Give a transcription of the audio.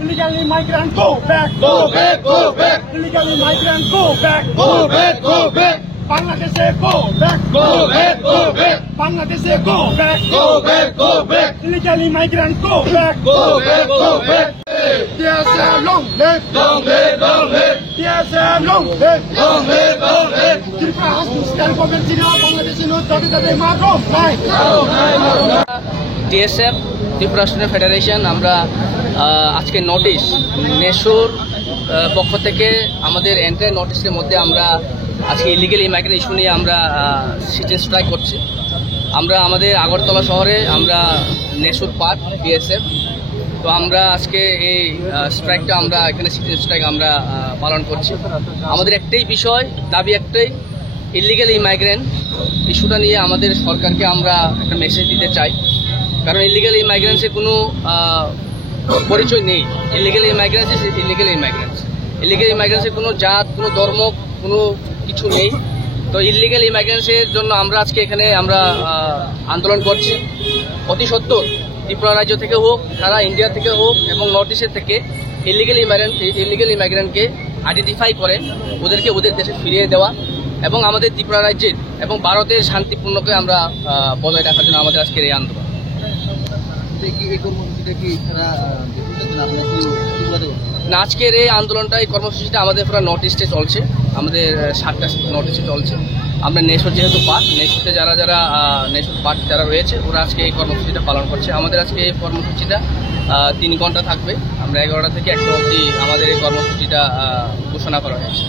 Illegally migrant, go back. Illegally migrant, go back. Bangladesh, go back. Bangladesh, go back. Illegally migrant, go back. Yes, long live. Yes, long live. Tripura has to stand for Virginia. Bangladesh is not talking about Macron. TSF Tripura student federation আমরা আজকে notice নেশোর পক্ষ থেকে আমাদের entry নোটিশের মধ্যে আমরা আজকে illegal ইমাইগ্রেন্ট issue নিয়ে আমরা সিটিং স্ট্রাইক করছি। আমরা আমাদের আগরতলা শহরে আমরা নেশোর পার্ট বিএসএফ, তো আমরা আজকে এই স্ট্রাইকটা আমরা এখানে সিটিং স্ট্রাইক আমরা পালন করছি। আমাদের একটাই বিষয়, দাবি একটাই, ইলিগেল ইমাইগ্রেন্ট ইস্যুটা নিয়ে আমাদের সরকারকে আমরা একটা মেসেজ দিতে চাই। কারণ ইলিগেল ইমাইগ্রেন্টসের কোনো পরিচয় নেই। ইলিগেল ইমাইগ্রেন্টসের কোনো জাত, কোনো ধর্ম, কোনো কিছু নেই। তো ইলিগেল ইমাইগ্রেন্টসের জন্য আমরা আজকে এখানে আমরা আন্দোলন করছি। অতি সত্বর ত্রিপুরা রাজ্য থেকে হোক, সারা ইন্ডিয়া থেকে হোক এবং নর্থ ইস্টের থেকে ইলিগেল ইমাইগ্রেন্টকে আইডেন্টিফাই করে ওদেরকে ওদের দেশে ফিরিয়ে দেওয়া এবং আমাদের ত্রিপুরা রাজ্যের এবং ভারতের শান্তিপূর্ণকে আমরা বজায় রাখার জন্য আমাদের আজকের এই আন্দোলন। না, আজকের এই আন্দোলনটা, এই কর্মসূচিটা আমাদের পুরো নর্থ ইস্টে চলছে, আমাদের 7টা নর্থ ইস্টে চলছে। আমরা নেশোর যেহেতু পার্ট, নেশোতে যারা নেশোর পার্ট যারা রয়েছে ওরা আজকে এই কর্মসূচিটা পালন করছে। আমাদের আজকে এই কর্মসূচিটা 3 ঘন্টা থাকবে। আমরা 11টা থেকে 1টা অবধি আমাদের এই কর্মসূচিটা ঘোষণা করা হয়েছে।